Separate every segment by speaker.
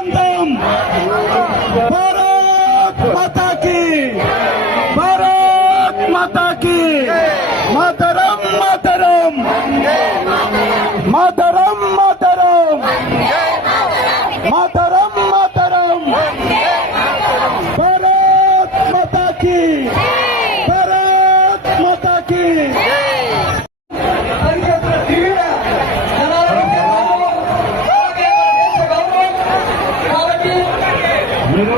Speaker 1: అంతం భారత్ మాతా కీ భారత్ మాతా కీ మాతరం మాతరం మాతరం మాతరం మాతరం మాతరం భారత్ మాతా కీ భారత్ మాతా కీ
Speaker 2: అందరూ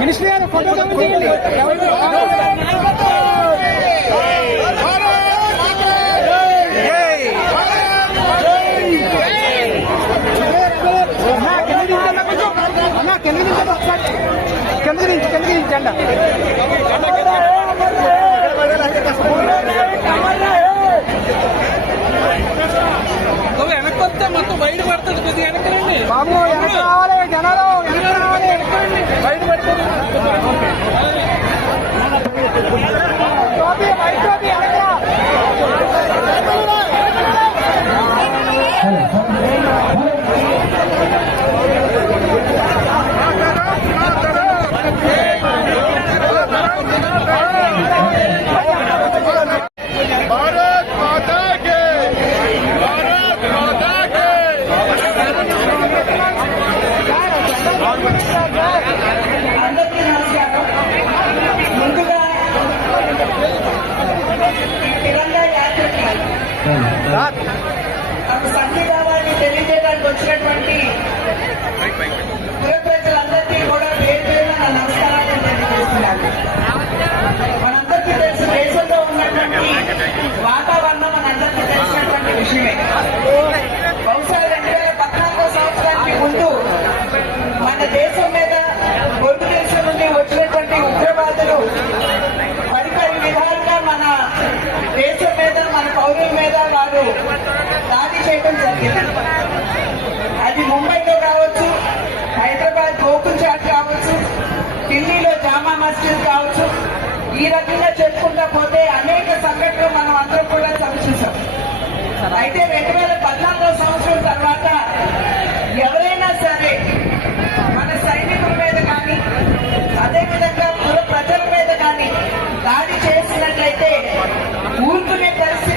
Speaker 3: మినిస్టర్ గారు ఫోటో డౌన్ చేయండి కింద నుంచి ఒకసారి. కింద నుంచి కింద నుంచి జెండా.
Speaker 4: వెనక్కి వస్తే మొత్తం బయట పడుతుంది కొద్దిగా వెనక్కి రండి.
Speaker 3: బాబు వెనక రావాలి జనాలు వెనక రావాలి
Speaker 4: బయట పడుతుంది
Speaker 3: టోపీ వైట్ టోపీ వెనక
Speaker 2: భారత్ మాతా కే భారత్ మాతా కే
Speaker 5: నాకు సంఘీభావాన్ని తెలియజేయడానికి వచ్చినటువంటి పుర ప్రజలందరికీ కూడా పేరు పేరున నా నమస్కారాలు తెలియజేస్తున్నాను. మనందరికీ తెలుసు దేశంలో ఉన్నటువంటి వాతావరణం మనందరికీ తెలిసినటువంటి విషయమే. బహుశా రెండు వేల పద్నాలుగో సంవత్సరానికి ముందు మన దేశం మీద పొరుగు దేశం నుండి వచ్చినటువంటి ఉగ్రవాదులు పరిపరి విధాలుగా మన దేశం మీద మన పౌరుల మీద వారు దాడి చేయడం జరిగింది అది ముంబైలో కావచ్చు హైదరాబాద్ గోకుల్ చాట్ కావచ్చు ఢిల్లీలో జామా మస్జిద్ కావచ్చు. ఈ రకంగా చెప్పుకుంటా పోతే అనేక సంఘటనలు మనం అందరం కూడా చవిచూసాం. అయితే రెండు వేల పద్నాలుగో సంవత్సరం తర్వాత ఎవరైనా సరే మన సైనికుల మీద కానీ అదేవిధంగా పుర ప్రజల మీద కానీ దాడి చేసినట్లయితే ఊరుకునే పరిస్థితి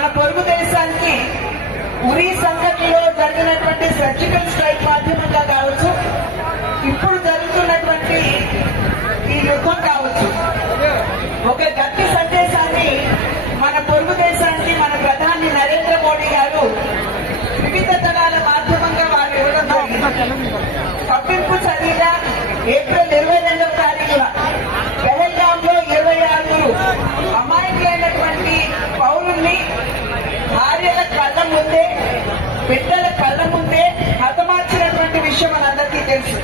Speaker 5: మన పొరుగు దేశానికి ఉరి సంఘటనలో జరిగినటువంటి సర్జికల్ స్ట్రైక్ మాధ్యమంగా కావచ్చు ఇప్పుడు జరుగుతున్నటువంటి ఈ యుద్ధం కావచ్చు. ఒక గట్టి సందేశాన్ని మన పొరుగు దేశానికి మన ప్రధాని నరేంద్ర మోడీ గారు వివిధ దళాల మాధ్యమంగా వారు ఇవ్వడం పంపింపు చదివిన ఏప్రిల్ ఇరవై భార్యల కళ్ళ ముందే బిడ్డల కళ్ళ ముందే హతమార్చినటువంటి విషయం మనందరికీ తెలుసు.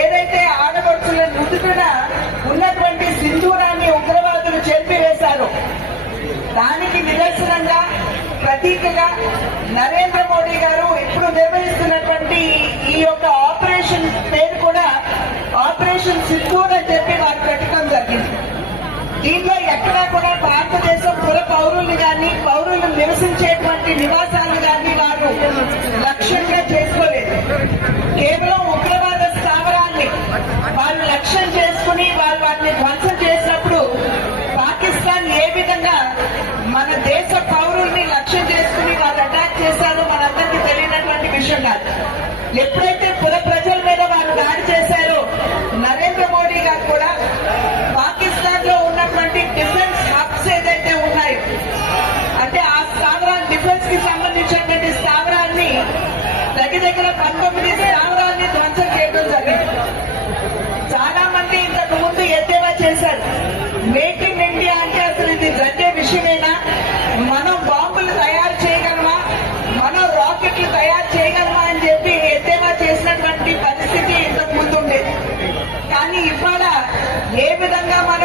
Speaker 5: ఏదైతే ఆడపడుచుల నుదుటిన ఉన్నటువంటి సింధూరాన్ని ఉగ్రవాదులు చెరిపివేశారో దానికి నిదర్శనంగా ప్రతీకగా నరేంద్ర మోడీ గారు ఇప్పుడు నిర్వహిస్తున్నటువంటి ఈ యొక్క ఆపరేషన్ పేరు కూడా ఆపరేషన్ సింధూర్ అని చెప్పి వారు పెట్టడం జరిగింది. దీనిలో ఎక్కడా కూడా నివసించేటువంటి నివాసాలు కానీ వారు లక్ష్యంగా చేసుకోలేదు. కేవలం ఉగ్రవాద స్థావరాన్ని వాళ్ళు లక్ష్యం చేసుకుని వాళ్ళు వాటిని ధ్వంసం చేసినప్పుడు పాకిస్తాన్ ఏ విధంగా మన దేశ పౌరుల్ని లక్ష్యం చేసుకుని వాళ్ళు అటాక్ చేశారో మనందరికీ తెలియనటువంటి విషయం కాదు. ఎప్పుడైతే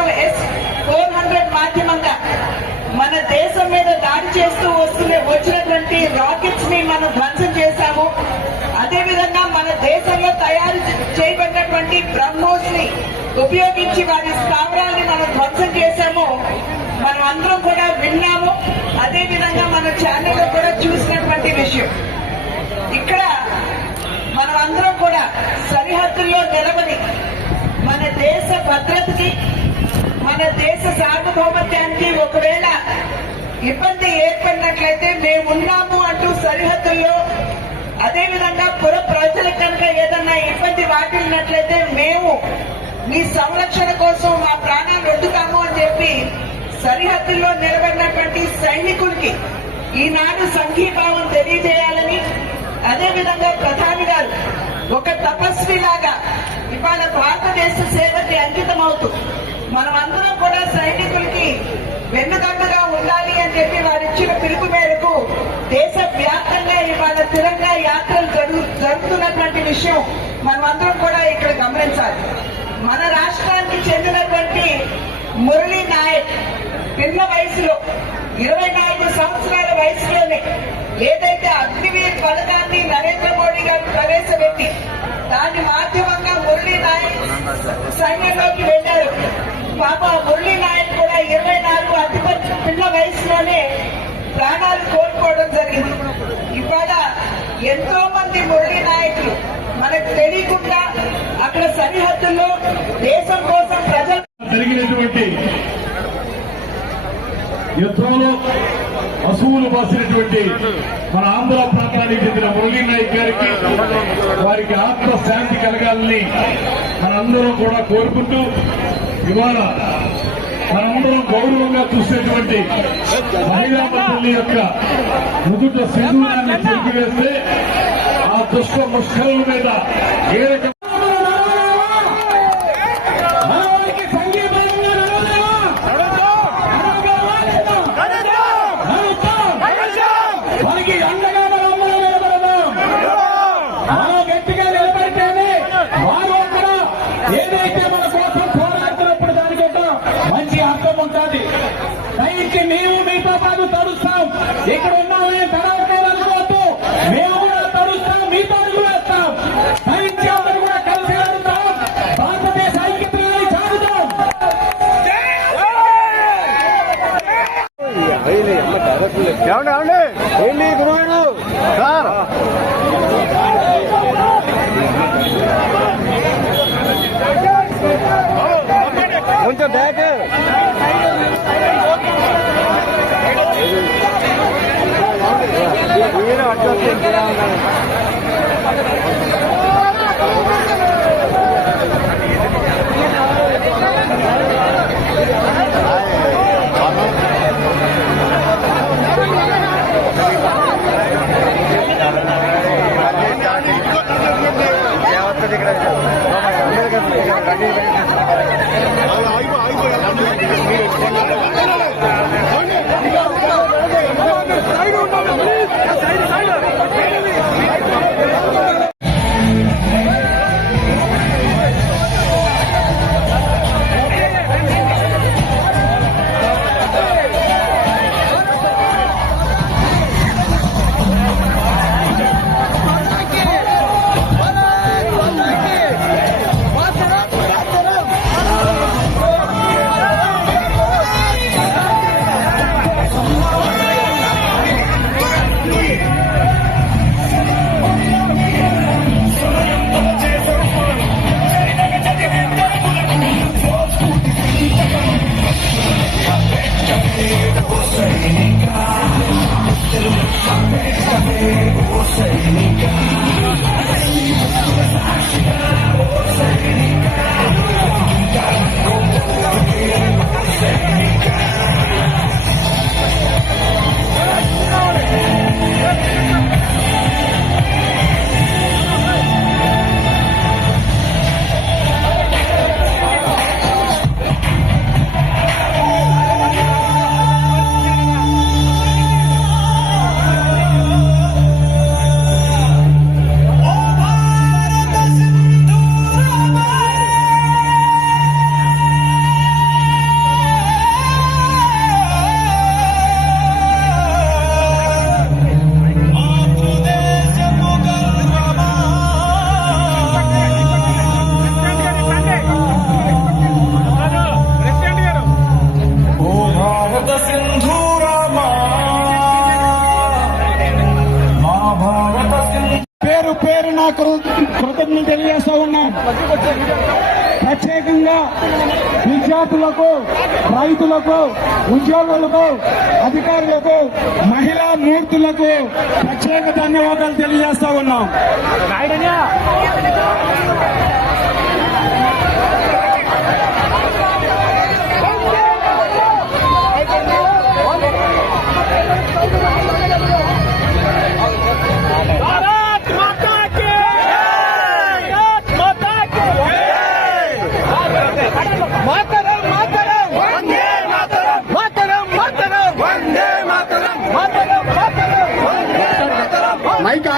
Speaker 5: విధంగా ఎస్. ఫోర్ హండ్రెడ్ మాధ్యమంగా మన దేశం మీద దాడి చేస్తూ వస్తున్న వచ్చినటువంటి రాకెట్స్ని మనం ధ్వంసం చేశాము. అదేవిధంగా మన దేశంలో తయారు చేయబడినటువంటి బ్రహ్మోస్ని ఉపయోగించి వారి స్థావరాన్ని మనం ధ్వంసం చేశాము. మనం అందరం కూడా విన్నాము. అదేవిధంగా మన ఛానల్లో కూడా చూసినటువంటి విషయం. ఇక్కడ మనం అందరం కూడా సరిహద్దుల్లో నిలబడి మన దేశ భద్రతకి మన దేశ సార్వభౌమత్యానికి ఒకవేళ ఇబ్బంది ఉన్నాము అంటూ సరిహద్దుల్లో. అదే విధంగా పుర ప్రజలకు కనుక ఏదన్నా ఇబ్బంది వాటిల్లినట్లయితే మేము మీ సంరక్షణ కోసం మా ప్రాణాలు ఒడ్డుతాము అని చెప్పి సరిహద్దుల్లో నిలబడినటువంటి సైనికులకి ఈనాడు సంఘీభావం తెలియజేయాలని అదేవిధంగా ప్రధాని గారు ఒక తపస్విలాగా ఇవాళ భారతదేశ సేవకి అంకితం అవుతూ మనం అందరం కూడా సైనికులకి వెన్నుదండుగా ఉండాలి అని చెప్పి వారు ఇచ్చిన పిలుపు మేరకు దేశ వ్యాప్తంగా ఇవాళ తిరంగా యాత్రలు జరుగు జరుగుతున్నటువంటి విషయం మనం అందరం కూడా ఇక్కడ గమనించాలి. మన రాష్ట్రానికి చెందినటువంటి మురళీ నాయక్ పిన్న వయసులో ఇరవై నాలుగు సంవత్సరాల వయసులోనే ఏదైతే అగ్నివీర్ పథకాన్ని నరేంద్ర మోడీ గారు ప్రవేశపెట్టి దాని మాధ్యమంగా మురళీ నాయక్ సైన్యంలోకి వెళ్ళారు. పాప మురళీ నాయక్ కూడా ఇరవై నాలుగు అతి పిల్ల వయసులోనే ప్రాణాలు కోల్పోవడం జరిగింది. ఇవాళ ఎంతో మంది మురళీ నాయకులు మనకు తెలియకుండా అక్కడ సరిహద్దుల్లో దేశం కోసం ప్రజలు
Speaker 6: జరిగినటువంటి యుద్ధంలో అసువులు బాసినటువంటి మన ఆంధ్ర ప్రాంతానికి చెందిన మురళీ నాయక్ గారికి వారికి ఆత్మ శాంతి కలగాలని మనందరం కూడా కోరుకుంటూ ఇవాళ మనందరం గౌరవంగా చూసేటువంటి మహిళా మంత్రుల యొక్క ముదుట సింధూరాన్ని చెరిపివేస్తే ఆ దుష్ట ముష్కల మీద ఏ రకం
Speaker 2: మనవారికి సంఘీభావంగా నడవలేమా? నడవగలమా లేదా? నడుస్తాం. వారికి అండగా మనందరం నిలబడదాం. మనం గట్టిగా నిలబడితేనే వారు అక్కడ ఏదైతే మన కోసం పోరాడుతున్నప్పుడు దానికి ఒక మంచి అర్థం ఉంటుంది. దయచి మేము మీతో పాటు తడుస్తాం. ఇక్కడ ఉన్నామే తడవట్లేదు అనుకోవద్దు మేము కూడా తడుస్తాం మీతో అడుగు వేస్తాం దయచి అందరూ కూడా కలిసి ఆడుతాం. భారతదేశ ఐక్యతని
Speaker 3: ఏమండి ఏమండి? ఏంటి గురువాడు సార్. కొంచెం back Ahí va, ahí va, ahí va. రైతులకు ఉద్యోగులకు అధికారులకు మహిళా మూర్తులకు ప్రత్యేక ధన్యవాదాలు తెలియజేస్తా ఉన్నాం.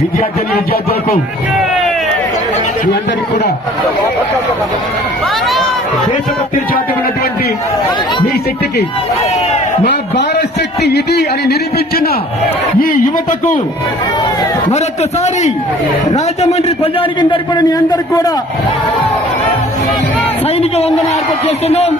Speaker 3: విద్యార్థిని విద్యార్థులకు మీ అందరికీ కూడా దేశభక్తిని చాటమైనటువంటి మీ శక్తికి మా భారత్ శక్తి ఇది అని నిరూపించిన ఈ యువతకు మరొకసారి రాజమండ్రి ప్రజానికి తరపున మీ అందరికి కూడా సైనిక వందన ఏర్పాటు చేస్తున్నాం.